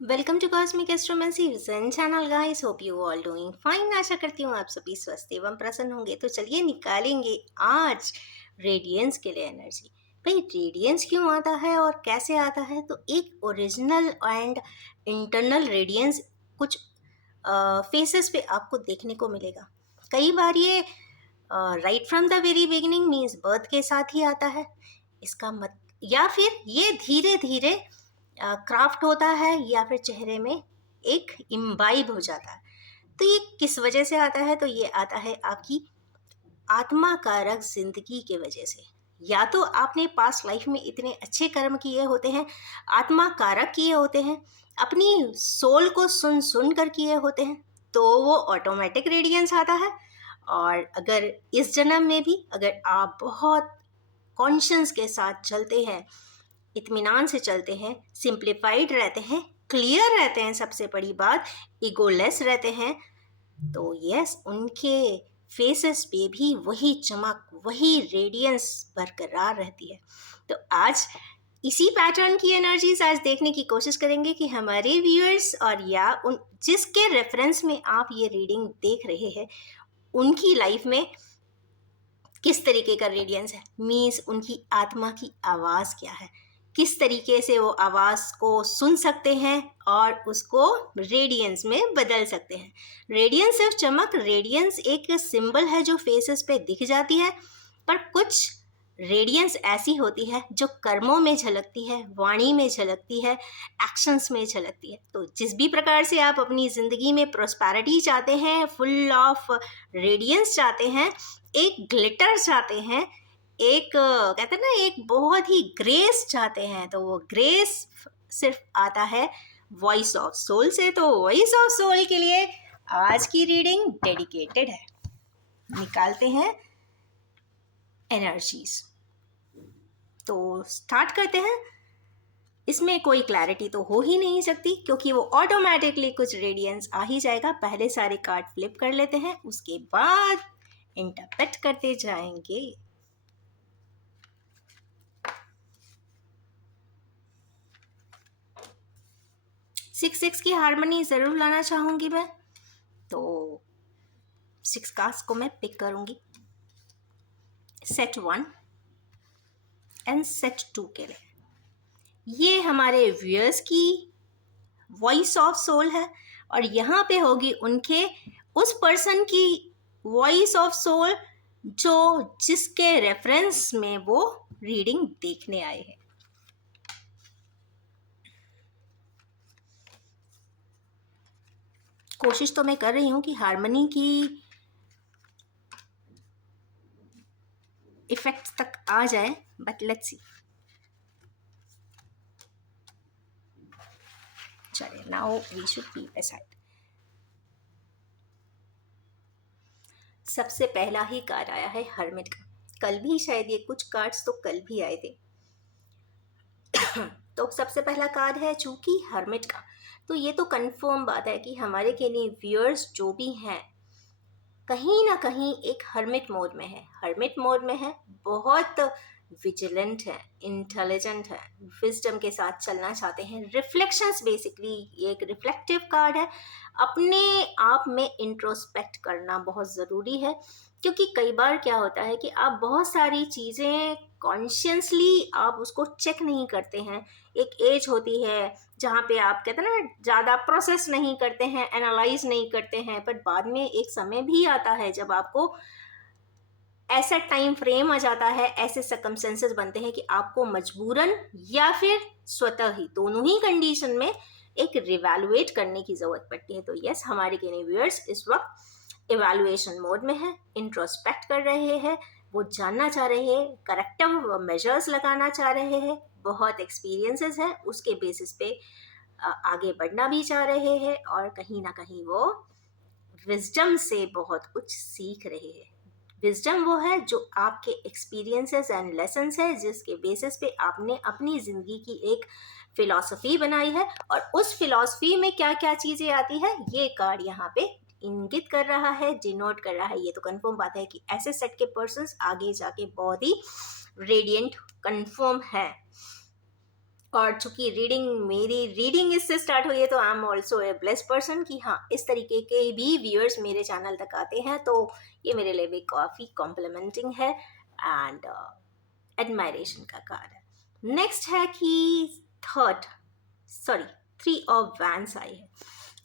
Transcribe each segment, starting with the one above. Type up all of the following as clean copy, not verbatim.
Welcome to cosmic astromancy vision channel guys. Hope you all doing fine. आशा करती हूँ आप सभी स्वस्थ एवं प्रसन्न होंगे। तो चलिए निकालेंगे आज रेडियंस के लिए एनर्जी। भाई रेडियंस क्यों आता है और कैसे आता है? तो एक ओरिजिनल एंड इंटरनल रेडियंस कुछ फेसेस पे आपको देखने को मिलेगा। कई बार ये right from the very beginning means birth के साथ ही आता है। इसका मत या फिर ये धीरे धीरे क्राफ्ट होता है या फिर चेहरे में एक इम्बाइब हो जाता है। तो ये किस वजह से आता है? तो ये आता है आपकी आत्मा कारक जिंदगी के वजह से। या तो आपने पास्ट लाइफ में इतने अच्छे कर्म किए होते हैं, आत्मा कारक किए होते हैं, अपनी सोल को सुन सुन कर किए होते हैं, तो वो ऑटोमेटिक रेडियंस आता है। और अगर इस जन्म में भी अगर आप बहुत कॉन्शियस के साथ चलते हैं, इत्मीनान से चलते हैं, सिंप्लीफाइड रहते हैं, क्लियर रहते हैं, सबसे बड़ी बात ईगोलेस रहते हैं, तो यस उनके फेसेस पे भी वही चमक, वही रेडियंस बरकरार रहती है। तो आज इसी पैटर्न की एनर्जीज आज देखने की कोशिश करेंगे कि हमारे व्यूअर्स और या उन जिसके रेफरेंस में आप ये रीडिंग देख रहे हैं उनकी लाइफ में किस तरीके का रेडियंस है, मीन्स उनकी आत्मा की आवाज़ क्या है, किस तरीके से वो आवाज़ को सुन सकते हैं और उसको रेडियंस में बदल सकते हैं। रेडियंस सिर्फ चमक, रेडियंस एक सिंबल है जो फेसेस पे दिख जाती है, पर कुछ रेडियंस ऐसी होती है जो कर्मों में झलकती है, वाणी में झलकती है, एक्शंस में झलकती है। तो जिस भी प्रकार से आप अपनी ज़िंदगी में प्रोस्पैरिटी चाहते हैं, फुल ऑफ रेडियंस चाहते हैं, एक ग्लिटर चाहते हैं, एक कहते हैं ना एक बहुत ही ग्रेस चाहते हैं, तो वो ग्रेस सिर्फ आता है वॉइस ऑफ सोल से। तो वॉइस ऑफ सोल के लिए आज की रीडिंग डेडिकेटेड है। निकालते हैं एनर्जीज। तो स्टार्ट करते हैं। इसमें कोई क्लैरिटी तो हो ही नहीं सकती क्योंकि वो ऑटोमेटिकली कुछ रेडियंस आ ही जाएगा। पहले सारे कार्ड फ्लिप कर लेते हैं, उसके बाद इंटरप्रेट करते जाएंगे। सिक्स सिक्स की हारमोनी ज़रूर लाना चाहूँगी मैं, तो सिक्स कार्ड्स को मैं पिक करूँगी सेट 1 एंड सेट 2 के लिए। ये हमारे व्यूअर्स की वॉइस ऑफ सोल है और यहाँ पे होगी उनके उस पर्सन की वॉइस ऑफ सोल जो जिसके रेफरेंस में वो रीडिंग देखने आए हैं। कोशिश तो मैं कर रही हूँ कि हारमोनी की इफेक्ट तक आ जाए, बट लेट्स सी। चलिए, now we should be aside. सबसे पहला ही कार्ड आया है हर्मिट का। कल भी शायद ये कुछ कार्ड्स तो कल भी आए थे। तो सबसे पहला कार्ड है चूंकि हर्मिट का, तो ये तो कंफर्म बात है कि हमारे के लिए व्यूअर्स जो भी हैं कहीं ना कहीं एक हर्मिट मोड में है। हर्मिट मोड में है, बहुत विजिलेंट है, इंटेलिजेंट है, विजडम के साथ चलना चाहते हैं। रिफ्लेक्शंस, बेसिकली ये एक रिफ्लेक्टिव कार्ड है। अपने आप में इंट्रोस्पेक्ट करना बहुत ज़रूरी है क्योंकि कई बार क्या होता है कि आप बहुत सारी चीज़ें कॉन्शियसली आप उसको चेक नहीं करते हैं। एक एज होती है जहाँ पे आप कहते हैं ना ज़्यादा प्रोसेस नहीं करते हैं, एनालाइज नहीं करते हैं, पर बाद में एक समय भी आता है जब आपको ऐसा टाइम फ्रेम आ जाता है, ऐसे सर्कमस्टेंसेस बनते हैं कि आपको मजबूरन या फिर स्वतः ही, दोनों ही कंडीशन में एक रिवैल्यूएट करने की ज़रूरत पड़ती है। तो यस, हमारे के व्यूअर्स इस वक्त इवैल्यूएशन मोड में है, इंट्रोस्पेक्ट कर रहे हैं, वो जानना चाह रहे हैं, करेक्टिव मेजर्स लगाना चाह रहे हैं, बहुत एक्सपीरियंसेस है उसके बेसिस पे आगे बढ़ना भी चाह रहे हैं और कहीं ना कहीं वो विजडम से बहुत कुछ सीख रहे हैं। विजडम वो है जो आपके एक्सपीरियंसेस एंड लेसन्स है जिसके बेसिस पे आपने अपनी ज़िंदगी की एक फिलॉसफी बनाई है और उस फिलॉसफी में क्या क्या चीज़ें आती है ये कार्ड यहाँ पे इंगित कर रहा है, डिनोट कर रहा है। ये तो कंफर्म बात है कि ऐसे सेट के पर्सन्स आगे जाके बहुत ही रेडियंट कंफर्म है। और चूंकि मेरी रीडिंग इससे स्टार्ट हुई है तो I am also a blessed person कि हाँ इस तरीके के भी व्यूअर्स मेरे चैनल तक आते हैं, तो ये मेरे लिए भी काफ़ी कॉम्प्लीमेंटिंग है एंड एडमायरेशन का कार्ड है। नेक्स्ट है कि थ्री ऑफ वैंड्स आई है।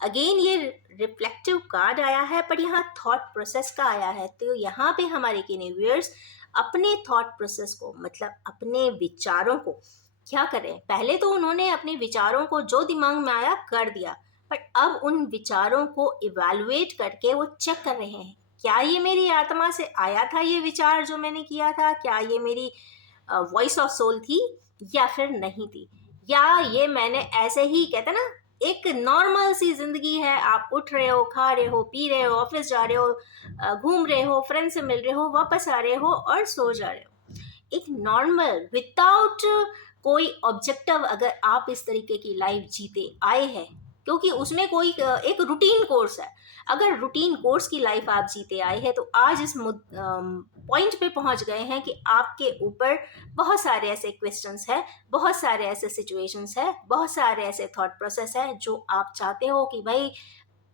अगेन ये रिफ्लेक्टिव कार्ड आया है, पर यहाँ थॉट प्रोसेस का आया है। तो यहाँ पे हमारे व्यूअर्स अपने थॉट प्रोसेस को, मतलब अपने विचारों को क्या कर रहे हैं। पहले तो उन्होंने अपने विचारों को जो दिमाग में आया कर दिया, बट अब उन विचारों को इवैल्यूएट करके वो चेक कर रहे हैं, क्या ये मेरी आत्मा से आया था ये विचार जो मैंने किया था, क्या ये मेरी वॉइस ऑफ सोल थी या फिर नहीं थी, या ये मैंने ऐसे ही, कहते ना एक नॉर्मल सी जिंदगी है, आप उठ रहे हो, खा रहे हो, पी रहे हो, ऑफिस जा रहे हो, घूम रहे हो, फ्रेंड से मिल रहे हो, वापस आ रहे हो और सो जा रहे हो। एक नॉर्मल विदाउट कोई ऑब्जेक्टिव अगर आप इस तरीके की लाइफ जीते आए हैं, क्योंकि उसमें कोई एक रूटीन कोर्स है, अगर रूटीन कोर्स की लाइफ आप जीते आए हैं तो आज इस पॉइंट पे पहुंच गए हैं कि आपके ऊपर बहुत सारे ऐसे क्वेश्चंस हैं, बहुत सारे ऐसे सिचुएशंस हैं, बहुत सारे ऐसे थॉट प्रोसेस है जो आप चाहते हो कि भाई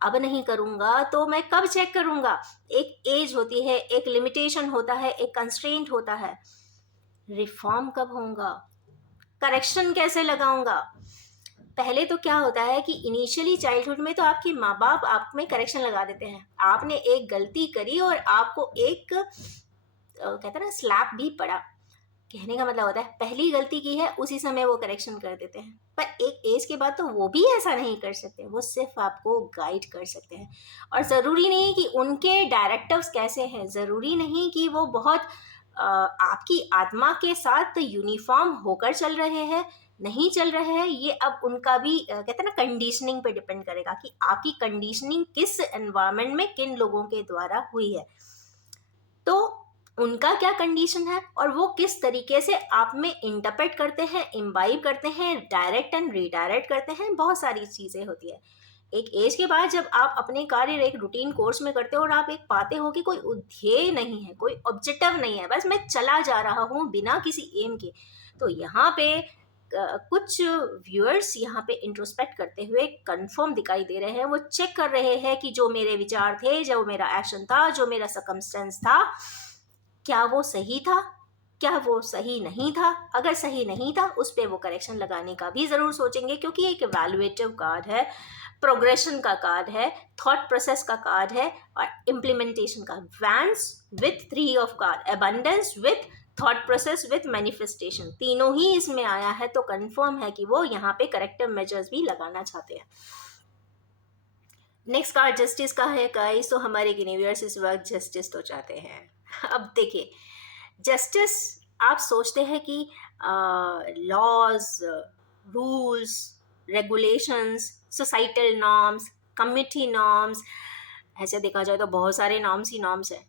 अब नहीं करूँगा तो मैं कब चेक करूँगा। एक एज होती है, एक लिमिटेशन होता है, एक कंस्ट्रेंट होता है, रिफॉर्म कब होगा, करेक्शन कैसे लगाऊंगा। पहले तो क्या होता है कि इनिशियली चाइल्डहुड में तो आपके माँ बाप आप में करेक्शन लगा देते हैं, आपने एक गलती करी और आपको एक कहते हैं ना स्लैप भी पड़ा, कहने का मतलब होता है पहली गलती की है उसी समय वो करेक्शन कर देते हैं। पर एक एज के बाद तो वो भी ऐसा नहीं कर सकते, वो सिर्फ आपको गाइड कर सकते हैं। और ज़रूरी नहीं कि उनके डायरेक्टिव्स कैसे हैं, ज़रूरी नहीं कि वो बहुत आपकी आत्मा के साथ यूनिफॉर्म होकर चल रहे हैं, नहीं चल रहे हैं। ये अब उनका भी कहते हैं ना कंडीशनिंग पे डिपेंड करेगा कि आपकी कंडीशनिंग किस एनवायरनमेंट में किन लोगों के द्वारा हुई है, तो उनका क्या कंडीशन है और वो किस तरीके से आप में इंटरप्रेट करते हैं, इम्बाइब करते हैं, डायरेक्ट एंड रीडायरेक्ट करते हैं, बहुत सारी चीज़ें होती है। एक एज के बाद जब आप अपने कार्य एक रूटीन कोर्स में करते हो और आप एक पाते हो कि कोई ध्येय नहीं है, कोई ऑब्जेक्टिव नहीं है, बस मैं चला जा रहा हूँ बिना किसी एम के, तो यहाँ पे कुछ व्यूअर्स यहाँ पे इंट्रोस्पेक्ट करते हुए कंफर्म दिखाई दे रहे हैं। वो चेक कर रहे हैं कि जो मेरे विचार थे, जो मेरा एक्शन था, जो मेरा सर्कमस्टेंस था, क्या वो सही था, क्या वो सही नहीं था। अगर सही नहीं था उस पर वो करेक्शन लगाने का भी ज़रूर सोचेंगे, क्योंकि एक इवैल्यूएटिव कार्ड है, प्रोग्रेशन का कार्ड है, थॉट प्रोसेस का कार्ड है और इम्प्लीमेंटेशन का। Wands with 3 of card, abundance with thought process with manifestation, तीनों ही इसमें आया है, तो कंफर्म है कि वो यहाँ पे करेक्टिव मेजर्स भी लगाना चाहते हैं। नेक्स्ट कार्ड जस्टिस का है गाइस, तो हमारे यूनिवर्स इस वक्त जस्टिस तो चाहते हैं। अब देखिए, जस्टिस आप सोचते हैं कि laws, rules, regulations, societal norms, community norms, ऐसे देखा जाए तो बहुत सारे नॉर्म्स ही नॉर्म्स हैं,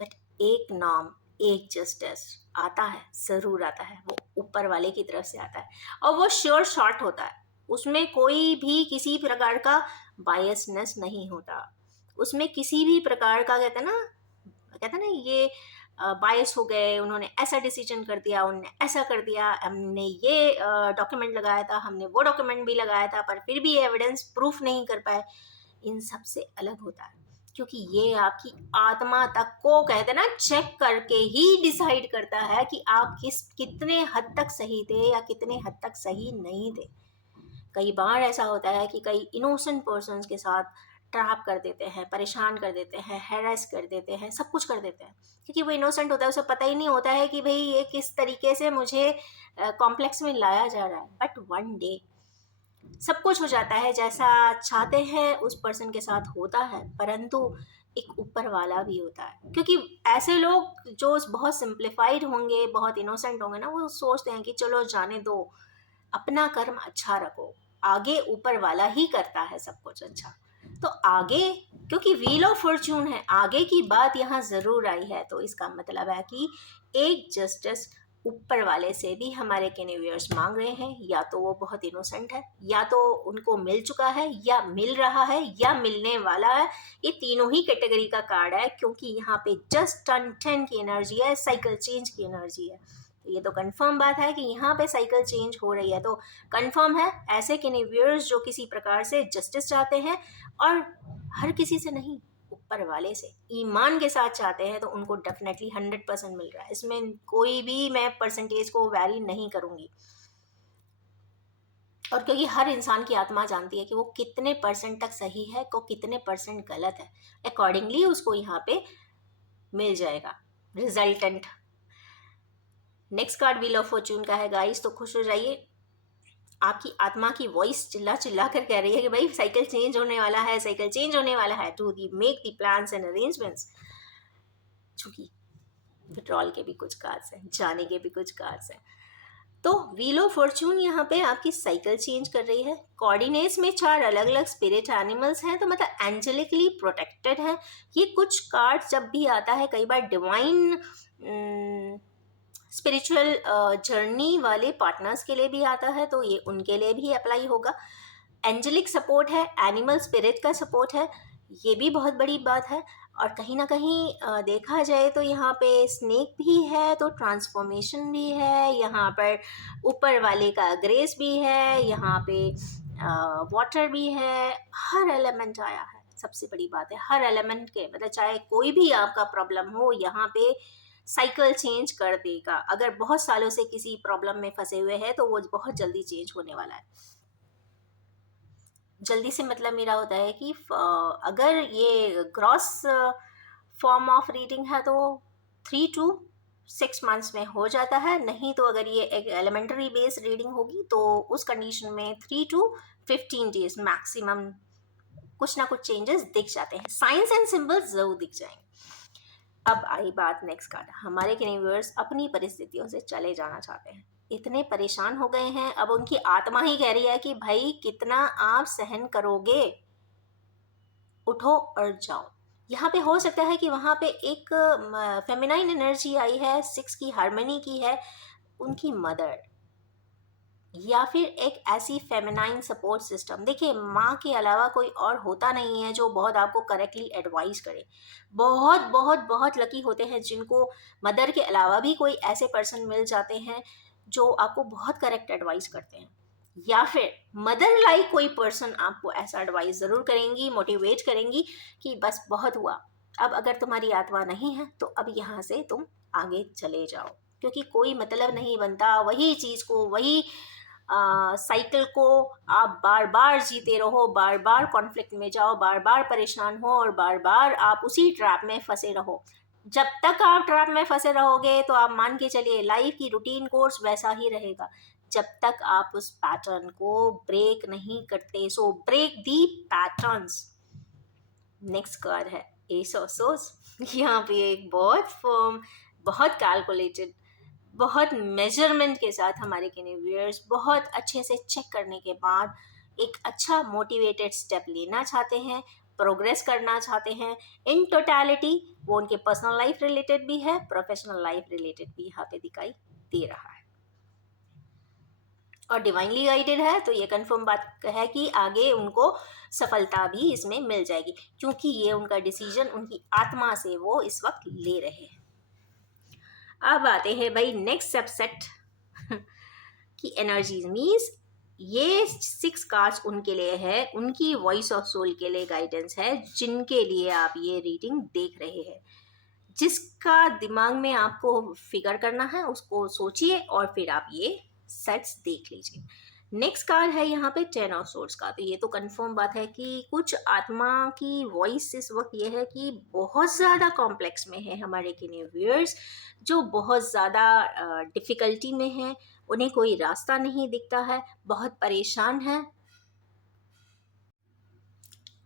बट एक नॉर्म, एक जस्टिस आता है, ज़रूर आता है, वो ऊपर वाले की तरफ से आता है और वो श्योर शॉट होता है। उसमें कोई भी किसी प्रकार का बायसनेस नहीं होता, उसमें किसी भी प्रकार का कहते हैं ना ये बायस हो गए, उन्होंने ऐसा डिसीजन कर दिया, उन्होंने ऐसा कर दिया, हमने ये डॉक्यूमेंट लगाया था, हमने वो डॉक्यूमेंट भी लगाया था, पर फिर भी एविडेंस प्रूफ नहीं कर पाए, इन सब से अलग होता है। क्योंकि ये आपकी आत्मा तक को कहते हैं ना चेक करके ही डिसाइड करता है कि आप कितने हद तक सही थे या कितने हद तक सही नहीं थे। कई बार ऐसा होता है कि कई इनोसेंट पर्सन्स के साथ ट्रैप कर देते हैं, परेशान कर देते हैं, हैरेस कर देते हैं, सब कुछ कर देते हैं, क्योंकि वो इनोसेंट होता है, उसे पता ही नहीं होता है कि भाई ये किस तरीके से मुझे कॉम्प्लेक्स में लाया जा रहा है। बट वन डे सब कुछ हो जाता है, जैसा चाहते हैं उस पर्सन के साथ होता है, परंतु एक ऊपर वाला भी होता है। क्योंकि ऐसे लोग जो बहुत सिंप्लीफाइड होंगे, बहुत इनोसेंट होंगे ना, वो सोचते हैं कि चलो जाने दो, अपना कर्म अच्छा रखो, आगे ऊपर वाला ही करता है सब कुछ अच्छा। तो आगे, क्योंकि व्हील ऑफ फॉर्च्यून है, आगे की बात यहाँ ज़रूर आई है, तो इसका मतलब है कि एक जस्टिस ऊपर वाले से भी हमारे व्यूअर्स मांग रहे हैं। या तो वो बहुत इनोसेंट है, या तो उनको मिल चुका है, या मिल रहा है, या मिलने वाला है। ये तीनों ही कैटेगरी का कार्ड है, क्योंकि यहाँ पे जस्ट टर्न 10 की एनर्जी है, साइकिल चेंज की एनर्जी है। तो ये तो कंफर्म बात है कि यहाँ पे साइकिल चेंज हो रही है। तो कंफर्म है ऐसे कैनिवियर्स जो किसी प्रकार से जस्टिस चाहते हैं और हर किसी से नहीं, ऊपर वाले से ईमान के साथ चाहते हैं, तो उनको डेफिनेटली 100% मिल रहा है। इसमें कोई भी मैं परसेंटेज को वैरी नहीं करूँगी। और क्योंकि हर इंसान की आत्मा जानती है कि वो कितने परसेंट तक सही है, को कितने परसेंट गलत है, अकॉर्डिंगली उसको यहाँ पे मिल जाएगा resultant. Next card wheel of Fortune का है गाइस, तो खुश हो जाइए। आपकी आत्मा की वॉइस चिल्ला चिल्ला कर कह रही है कि भाई साइकिल चेंज होने वाला है, साइकिल चेंज होने वाला है। To the make the plans and arrangements. चूंकि विड्रॉल के भी कुछ कार्ड्स हैं, जाने के भी कुछ कार्ड्स हैं, तो व्हील ऑफ फॉर्चून यहाँ पे आपकी साइकिल चेंज कर रही है। कोऑर्डिनेट्स में 4 अलग अलग स्पिरिट एनिमल्स हैं, तो मतलब एंजेलिकली प्रोटेक्टेड है। ये कुछ कार्ड जब भी आता है कई बार डिवाइन स्पिरिचुअल जर्नी वाले पार्टनर्स के लिए भी आता है, तो ये उनके लिए भी अप्लाई होगा। एंजेलिक सपोर्ट है, एनिमल स्पिरिट का सपोर्ट है, ये भी बहुत बड़ी बात है। और कहीं ना कहीं देखा जाए तो यहाँ पे स्नेक भी है, तो ट्रांसफॉर्मेशन भी है, यहाँ पर ऊपर वाले का ग्रेस भी है, यहाँ पे वाटर भी है, हर एलिमेंट आया है। सबसे बड़ी बात है हर एलिमेंट के, मतलब चाहे कोई भी आपका प्रॉब्लम हो, यहाँ पे साइकिल चेंज कर देगा। अगर बहुत सालों से किसी प्रॉब्लम में फंसे हुए हैं तो वो बहुत जल्दी चेंज होने वाला है। जल्दी से मतलब मेरा होता है कि अगर ये ग्रॉस फॉर्म ऑफ रीडिंग है तो 3 to 6 मंथ्स में हो जाता है। नहीं तो अगर ये एक एलिमेंट्री बेस्ड रीडिंग होगी तो उस कंडीशन में 3 to 15 डेज मैक्सिमम कुछ ना कुछ चेंजेस दिख जाते हैं, साइंस एंड सिंबल्स जरूर दिख जाएंगे। अब आई बात नेक्स्ट कार्ड। हमारे यूनिवर्स अपनी परिस्थितियों से चले जाना चाहते हैं, इतने परेशान हो गए हैं, अब उनकी आत्मा ही कह रही है कि भाई कितना आप सहन करोगे, उठो और जाओ। यहाँ पे हो सकता है कि वहाँ पे एक फेमिनाइन एनर्जी आई है, 6 की हार्मनी की है, उनकी मदर, या फिर एक ऐसी फेमिनाइन सपोर्ट सिस्टम। देखिए माँ के अलावा कोई और होता नहीं है जो बहुत आपको करेक्टली एडवाइस करे। बहुत बहुत बहुत लकी होते हैं जिनको मदर के अलावा भी कोई ऐसे पर्सन मिल जाते हैं जो आपको बहुत करेक्ट एडवाइस करते हैं, या फिर मदर लाइक कोई पर्सन आपको ऐसा एडवाइस ज़रूर करेंगी, मोटिवेट करेंगी कि बस बहुत हुआ, अब अगर तुम्हारी आत्मा नहीं है तो अब यहाँ से तुम आगे चले जाओ। क्योंकि कोई मतलब नहीं बनता वही चीज़ को, वही साइकिल को आप बार बार जीते रहो, बार बार कॉन्फ्लिक्ट में जाओ, बार बार परेशान हो और बार बार आप उसी ट्रैप में फंसे रहो। जब तक आप ट्रैप में फंसे रहोगे तो आप मान के चलिए लाइफ की रूटीन कोर्स वैसा ही रहेगा, जब तक आप उस पैटर्न को ब्रेक नहीं करते। So break the patterns. Next card है एस ऑफ सोर्स। यहाँ पे एक बहुत फर्म, बहुत कैलकुलेटेड, बहुत मेजरमेंट के साथ हमारे कैनिवियर्स बहुत अच्छे से चेक करने के बाद एक अच्छा मोटिवेटेड स्टेप लेना चाहते हैं, प्रोग्रेस करना चाहते हैं इन टोटलिटी। वो उनके पर्सनल लाइफ रिलेटेड भी है, प्रोफेशनल लाइफ रिलेटेड भी यहाँ पे दिखाई दे रहा है, और डिवाइनली गाइडेड है। तो ये कंफर्म बात है कि आगे उनको सफलता भी इसमें मिल जाएगी, क्योंकि ये उनका डिसीजन उनकी आत्मा से वो इस वक्त ले रहे हैं। अब आते हैं भाई नेक्स्ट सबसेट की एनर्जीज। मीन्स ये 6 कार्ड्स उनके लिए है, उनकी वॉइस ऑफ सोल के लिए गाइडेंस है, जिनके लिए आप ये रीडिंग देख रहे हैं। जिसका दिमाग में आपको फिगर करना है उसको सोचिए और फिर आप ये सेट्स देख लीजिए। नेक्स्ट कार्ड है यहाँ पे 10 ऑफ सोर्ड्स का। तो ये तो कंफर्म बात है कि कुछ आत्मा की वॉइस इस वक्त ये है कि बहुत ज़्यादा कॉम्प्लेक्स में है हमारे कैनिवियर्स, जो बहुत ज़्यादा डिफ़िकल्टी में है, उन्हें कोई रास्ता नहीं दिखता है, बहुत परेशान है,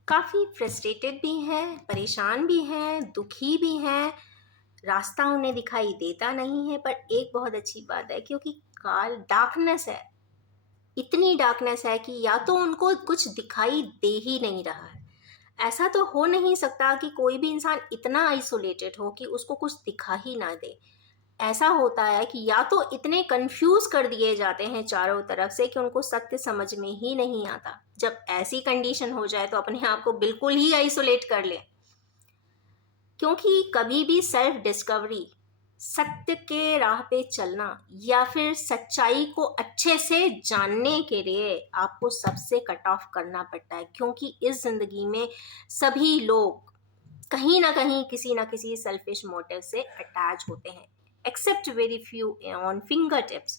काफ़ी फ्रस्ट्रेटेड भी हैं, परेशान भी हैं, दुखी भी हैं, रास्ता उन्हें दिखाई देता नहीं है। पर एक बहुत अच्छी बात है, क्योंकि काल डार्कनेस है, इतनी डार्कनेस है कि या तो उनको कुछ दिखाई दे ही नहीं रहा है। ऐसा तो हो नहीं सकता कि कोई भी इंसान इतना आइसोलेटेड हो कि उसको कुछ दिखा ही ना दे। ऐसा होता है कि या तो इतने कंफ्यूज कर दिए जाते हैं चारों तरफ से कि उनको सत्य समझ में ही नहीं आता। जब ऐसी कंडीशन हो जाए तो अपने आप को बिल्कुल ही आइसोलेट कर लें, क्योंकि कभी भी सेल्फ डिस्कवरी सत्य के राह पे चलना या फिर सच्चाई को अच्छे से जानने के लिए आपको सबसे कट ऑफ करना पड़ता है, क्योंकि इस जिंदगी में सभी लोग कहीं ना कहीं किसी ना किसी सेल्फिश मोटिव से अटैच होते हैं, except very few on finger tips.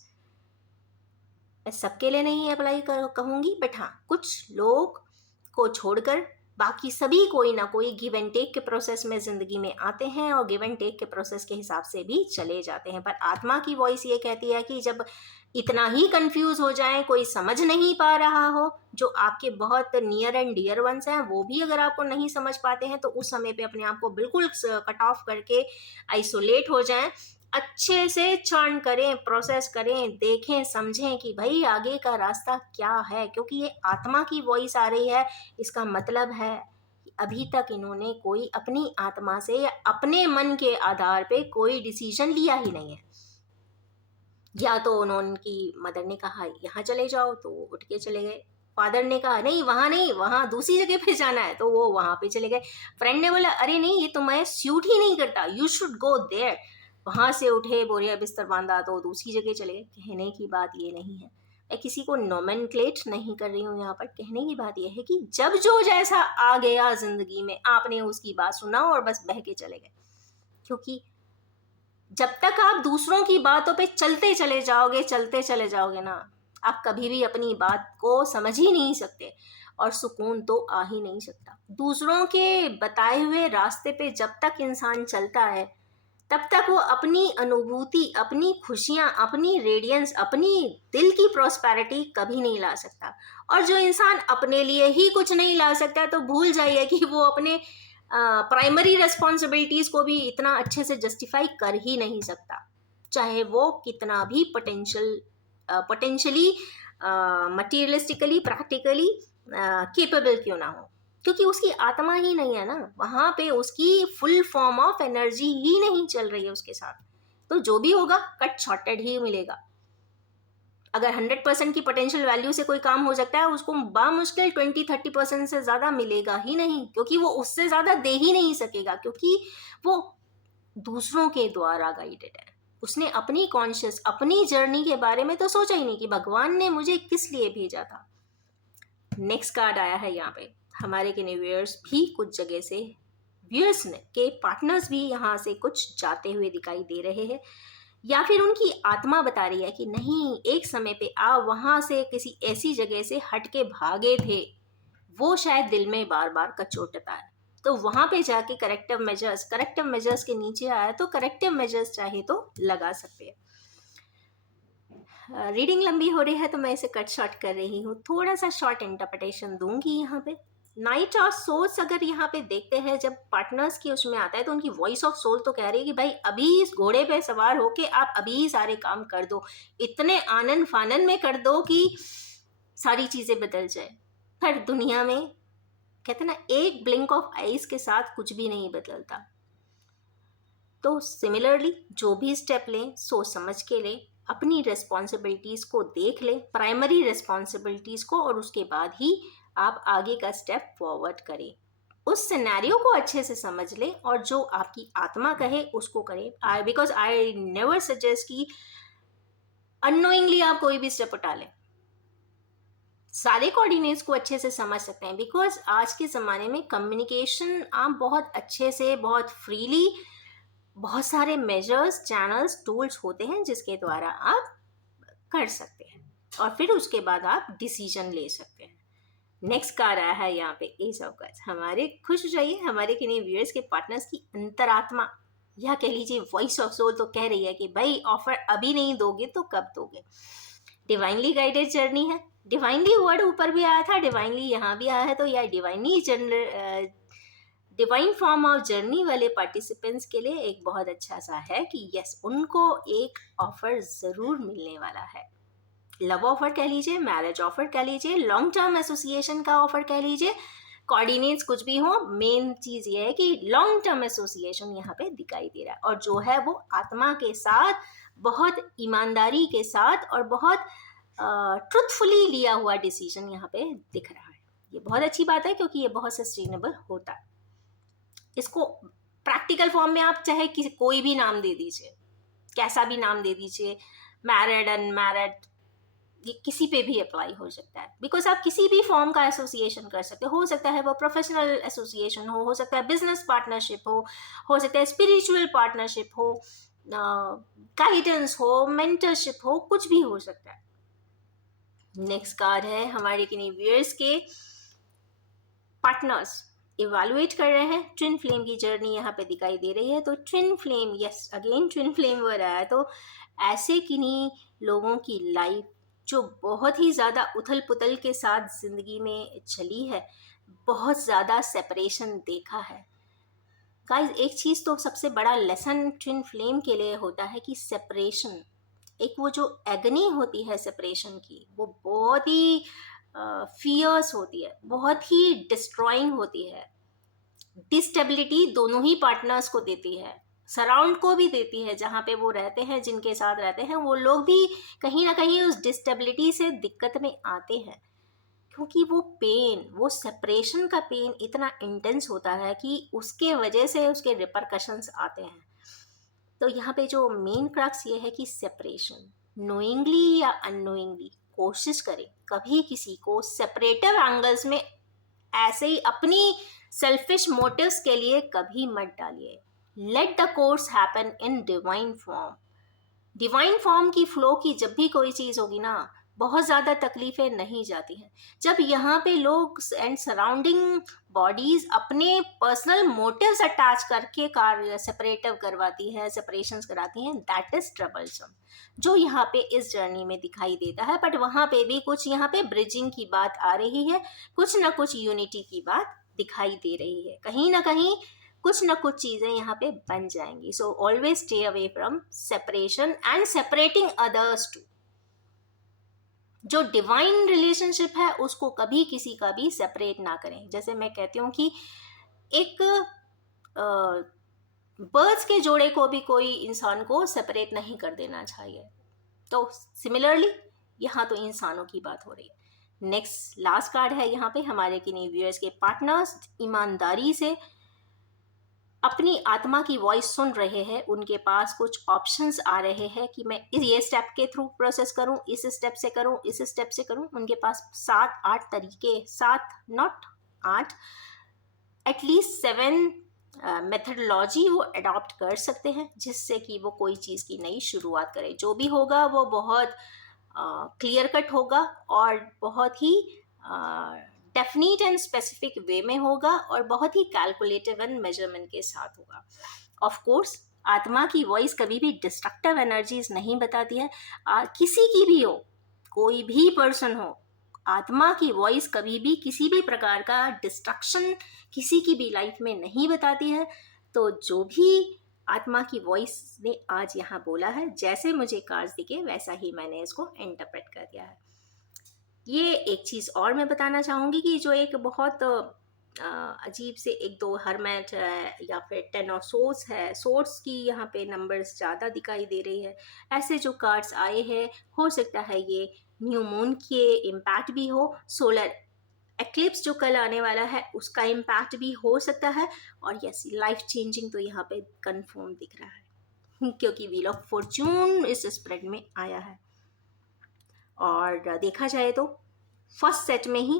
मैं सबके लिए नहीं अप्लाई कहूंगी, बट हाँ, कुछ लोग को छोड़कर बाकी सभी कोई ना कोई गिव एंड टेक के प्रोसेस में जिंदगी में आते हैं और गिव एंड टेक के प्रोसेस के हिसाब से भी चले जाते हैं। पर आत्मा की वॉइस ये कहती है कि जब इतना ही कंफ्यूज हो जाए, कोई समझ नहीं पा रहा हो, जो आपके बहुत नियर एंड डियर वंस हैं वो भी अगर आपको नहीं समझ पाते हैं, तो उस समय पे अपने आप को बिल्कुल कट ऑफ करके आइसोलेट हो जाएं, अच्छे से चर्न करें, प्रोसेस करें, देखें, समझें कि भाई आगे का रास्ता क्या है। क्योंकि ये आत्मा की वॉइस आ रही है, इसका मतलब है कि अभी तक इन्होंने कोई अपनी आत्मा से या अपने मन के आधार पे कोई डिसीजन लिया ही नहीं है। या तो उनकी मदर ने कहा यहाँ चले जाओ तो वो उठ के चले गए, फादर ने कहा नहीं वहाँ दूसरी जगह पे जाना है तो वो वहाँ पे चले गए, फ्रेंड ने बोला अरे नहीं ये तुम्हें सूट ही नहीं करता, यू शुड गो देयर, वहाँ से उठे, बोरिया बिस्तर बांधा तो दूसरी जगह चले गए। कहने की बात ये नहीं है, मैं किसी को नोमेनक्लेट नहीं कर रही हूँ यहाँ पर, कहने की बात यह है कि जब जो जैसा आ गया जिंदगी में आपने उसकी बात सुना और बस बह के चले गए। क्योंकि जब तक आप दूसरों की बातों पे चलते चले जाओगे ना, आप कभी भी अपनी बात को समझ ही नहीं सकते और सुकून तो आ ही नहीं सकता। दूसरों के बताए हुए रास्ते पे जब तक इंसान चलता है, तब तक वो अपनी अनुभूति, अपनी खुशियाँ, अपनी रेडियंस, अपनी दिल की प्रॉस्पेरिटी कभी नहीं ला सकता। और जो इंसान अपने लिए ही कुछ नहीं ला सकता, तो भूल जाइए कि वो अपने प्राइमरी रिस्पॉन्सिबिलिटीज को भी इतना अच्छे से जस्टिफाई कर ही नहीं सकता, चाहे वो कितना भी पोटेंशियली मटीरियलिस्टिकली प्रैक्टिकली केपेबल क्यों ना हो, क्योंकि उसकी आत्मा ही नहीं है ना वहाँ पे, उसकी फुल फॉर्म ऑफ एनर्जी ही नहीं चल रही है उसके साथ। तो जो भी होगा कट शॉर्टेड ही मिलेगा। अगर 100% की पोटेंशियल वैल्यू से कोई काम हो सकता है, उसको बामुश्किल 20-30% से ज़्यादा मिलेगा ही नहीं, क्योंकि वो उससे ज़्यादा दे ही नहीं सकेगा, क्योंकि वो दूसरों के द्वारा गाइडेड है। उसने अपनी कॉन्शियस, अपनी जर्नी के बारे में तो सोचा ही नहीं कि भगवान ने मुझे किस लिए भेजा था। नेक्स्ट कार्ड आया है यहाँ पे, हमारे के व्यूअर्स भी कुछ जगह से, व्यूअर्स के पार्टनर्स भी यहाँ से कुछ जाते हुए दिखाई दे रहे हैं, या फिर उनकी आत्मा बता रही है कि नहीं, एक समय पे आप वहाँ से किसी ऐसी जगह से हट के भागे थे, वो शायद दिल में बार बार कचोटता है, तो वहाँ पे जाके करेक्टिव मेजर्स के नीचे आया, तो करेक्टिव मेजर्स चाहे तो लगा सकते हैं। रीडिंग लंबी हो रही है तो मैं इसे कट शॉर्ट कर रही हूँ, थोड़ा सा शॉर्ट इंटरप्रिटेशन दूंगी यहाँ पे। नाइट ऑफ सोल्स अगर यहाँ पे देखते हैं, जब पार्टनर्स की उसमें आता है, तो उनकी वॉइस ऑफ सोल तो कह रही है कि भाई अभी इस घोड़े पे सवार होके आप अभी सारे काम कर दो, इतने आनन फानन में कर दो कि सारी चीजें बदल जाए। पर दुनिया में कहते ना, एक ब्लिंक ऑफ आईज के साथ कुछ भी नहीं बदलता। तो सिमिलरली जो भी स्टेप लें सोच समझ के लें, अपनी रिस्पॉन्सिबिलिटीज को देख लें, प्राइमरी रिस्पॉन्सिबिलिटीज को, और उसके बाद ही आप आगे का स्टेप फॉरवर्ड करें। उस सिनेरियो को अच्छे से समझ लें और जो आपकी आत्मा कहे उसको करें। बिकॉज आई नेवर सजेस्ट कि अननोइंगली आप कोई भी स्टेप उठा लें। सारे कोऑर्डिनेट्स को अच्छे से समझ सकते हैं, बिकॉज आज के ज़माने में कम्युनिकेशन आप बहुत अच्छे से, बहुत फ्रीली, बहुत सारे मेजर्स, चैनल्स, टूल्स होते हैं जिसके द्वारा आप कर सकते हैं और फिर उसके बाद आप डिसीजन ले सकते हैं। नेक्स्ट कार्ड आया है यहाँ पे एस ऑफ कप्स। हमारे खुश हो जाइए, हमारे किन्हीं व्यूअर्स के पार्टनर्स की अंतरात्मा, या कह लीजिए वॉइस ऑफ सोल, तो कह रही है कि भाई ऑफर अभी नहीं दोगे तो कब दोगे। डिवाइनली गाइडेड जर्नी है, डिवाइनली वर्ड ऊपर भी आया था, डिवाइनली यहाँ भी आया है, तो यह डिवाइन फॉर्म ऑफ जर्नी वाले पार्टिसिपेंट्स के लिए एक बहुत अच्छा सा है कि यस, उनको एक ऑफर ज़रूर मिलने वाला है। लव ऑफर कह लीजिए, मैरिज ऑफर कह लीजिए, लॉन्ग टर्म एसोसिएशन का ऑफर कह लीजिए, कोऑर्डिनेट्स कुछ भी हो, मेन चीज़ ये है कि लॉन्ग टर्म एसोसिएशन यहाँ पे दिखाई दे रहा है, और जो है वो आत्मा के साथ, बहुत ईमानदारी के साथ और बहुत ट्रुथफुली लिया हुआ डिसीजन यहाँ पे दिख रहा है। ये बहुत अच्छी बात है, क्योंकि ये बहुत सस्टेनेबल होता है। इसको प्रैक्टिकल फॉर्म में आप चाहे कोई भी नाम दे दीजिए, कैसा भी नाम दे दीजिए, मैरिड, अनमैरिड, ये किसी पे भी अप्लाई हो सकता है, बिकॉज आप किसी भी फॉर्म का एसोसिएशन कर सकते हो सकता है वो प्रोफेशनल एसोसिएशन हो सकता है बिजनेस पार्टनरशिप हो सकता है स्पिरिचुअल पार्टनरशिप हो, गाइडेंस हो, मेंटरशिप हो, कुछ भी हो सकता है। नेक्स्ट कार्ड है हमारे किन्हीं व्यूअर्स के पार्टनर्स इवेलुएट कर रहे हैं। ट्विन फ्लेम की जर्नी यहाँ पे दिखाई दे रही है, तो twin flame, yes again twin flame हो रहा है, तो ऐसे किन्हीं लोगों की लाइफ जो बहुत ही ज़्यादा उथल पुथल के साथ ज़िंदगी में चली है, बहुत ज़्यादा सेपरेशन देखा है। गाइस एक चीज़ तो सबसे बड़ा लेसन ट्विन फ्लेम के लिए होता है कि सेपरेशन, एक वो जो एगनी होती है सेपरेशन की, वो बहुत ही फियर्स होती है, बहुत ही डिस्ट्रॉइंग होती है। डिस्टेबिलिटी दोनों ही पार्टनर्स को देती है, सराउंड को भी देती है, जहाँ पे वो रहते हैं, जिनके साथ रहते हैं वो लोग भी कहीं ना कहीं उस डिस्टेबिलिटी से दिक्कत में आते हैं, क्योंकि वो पेन, वो सेपरेशन का पेन इतना इंटेंस होता है कि उसके वजह से उसके रिपरकशंस आते हैं। तो यहाँ पे जो मेन क्रक्स ये है कि सेपरेशन नोइंगली या अननोइंगली कोशिश करें, कभी किसी को सेपरेटिव एंगल्स में ऐसे ही अपनी सेल्फिश मोटिव्स के लिए कभी मत डालिए। Let the course happen in divine form. Divine form की फ्लो की जब भी कोई चीज़ होगी ना, बहुत ज़्यादा तकलीफ़ें नहीं जाती हैं। जब यहाँ पे लोग एंड सराउंडिंग बॉडीज़ अपने पर्सनल मोटिव्स अटैच करके कार्य सेपरेटिव करवाती है, सेपरेशंस कराती हैं, दैट इज़ ट्रबलसम, जो यहाँ पे इस जर्नी में दिखाई देता है। बट वहाँ पे भी कुछ यहाँ पे ब्रिजिंग की बात आ रही है, कुछ ना कुछ यूनिटी की बात दिखाई दे रही है, कहीं ना कहीं कुछ ना कुछ चीज़ें यहाँ पे बन जाएंगी। So always stay away from separation and separating others too. जो डिवाइन रिलेशनशिप है उसको कभी किसी का भी सेपरेट ना करें। जैसे मैं कहती हूँ कि एक बर्ड्स के जोड़े को भी कोई इंसान को सेपरेट नहीं कर देना चाहिए, तो सिमिलरली यहाँ तो इंसानों की बात हो रही है। नेक्स्ट लास्ट कार्ड है यहाँ पे हमारे किन्हीं व्यूअर्स के पार्टनर्स ईमानदारी से अपनी आत्मा की वॉइस सुन रहे हैं, उनके पास कुछ ऑप्शंस आ रहे हैं कि मैं ये स्टेप के थ्रू प्रोसेस करूं, इस स्टेप से करूं, इस स्टेप से करूं। उनके पास 7-8 तरीके, 7 नॉट 8, एटलीस्ट 7 मेथडोलॉजी वो अडॉप्ट कर सकते हैं, जिससे कि वो कोई चीज़ की नई शुरुआत करें। जो भी होगा वो बहुत क्लियर कट होगा और बहुत ही डेफिनेट एंड स्पेसिफिक वे में होगा और बहुत ही कैलकुलेटिव एंड मेजरमेंट के साथ होगा। ऑफ कोर्स आत्मा की वॉइस कभी भी डिस्ट्रक्टिव एनर्जीज नहीं बताती है, किसी की भी हो, कोई भी पर्सन हो, आत्मा की वॉइस कभी भी किसी भी प्रकार का डिस्ट्रक्शन किसी की भी लाइफ में नहीं बताती है। तो जो भी आत्मा की वॉइस ने आज यहाँ बोला है, जैसे मुझे कार्ड्स दिखे वैसा ही मैंने इसको इंटरप्रेट कर दिया है। ये एक चीज़ और मैं बताना चाहूँगी कि जो एक बहुत अजीब से एक दो हरमेट है या फिर 10 ऑफ सोर्स है, सोर्स की यहाँ पे नंबर्स ज़्यादा दिखाई दे रही है। ऐसे जो कार्ड्स आए हैं, हो सकता है ये न्यू मून के इम्पैक्ट भी हो, सोलर एक्लिप्स जो कल आने वाला है उसका इम्पैक्ट भी हो सकता है, और यस लाइफ चेंजिंग तो यहाँ पे कंफर्म दिख रहा है क्योंकि व्हील ऑफ फॉर्चून इस स्प्रेड में आया है। और देखा जाए तो फर्स्ट सेट में ही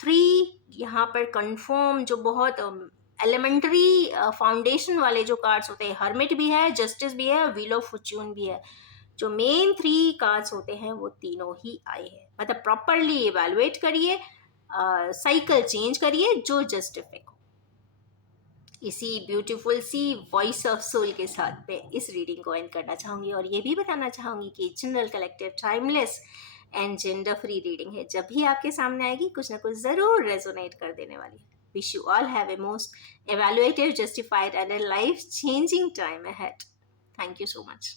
3 यहाँ पर कंफर्म जो बहुत एलिमेंट्री फाउंडेशन वाले जो कार्ड्स होते हैं, हर्मिट भी है, जस्टिस भी है, व्हील ऑफ फॉर्चून भी है, जो मेन 3 कार्ड्स होते हैं वो तीनों ही आए हैं। मतलब प्रॉपरली इवेलुएट करिए, साइकिल चेंज करिए जो जस्टिफिक हो। इसी ब्यूटीफुल सी वॉइस ऑफ सोल के साथ मैं इस रीडिंग को एंड करना चाहूँगी और ये भी बताना चाहूँगी कि general collective timeless and gender free reading है, जब भी आपके सामने आएगी कुछ ना कुछ ज़रूर रेजोनेट कर देने वाली है। Wish you all have a most evaluative, justified and a life changing time ahead. Thank you so much.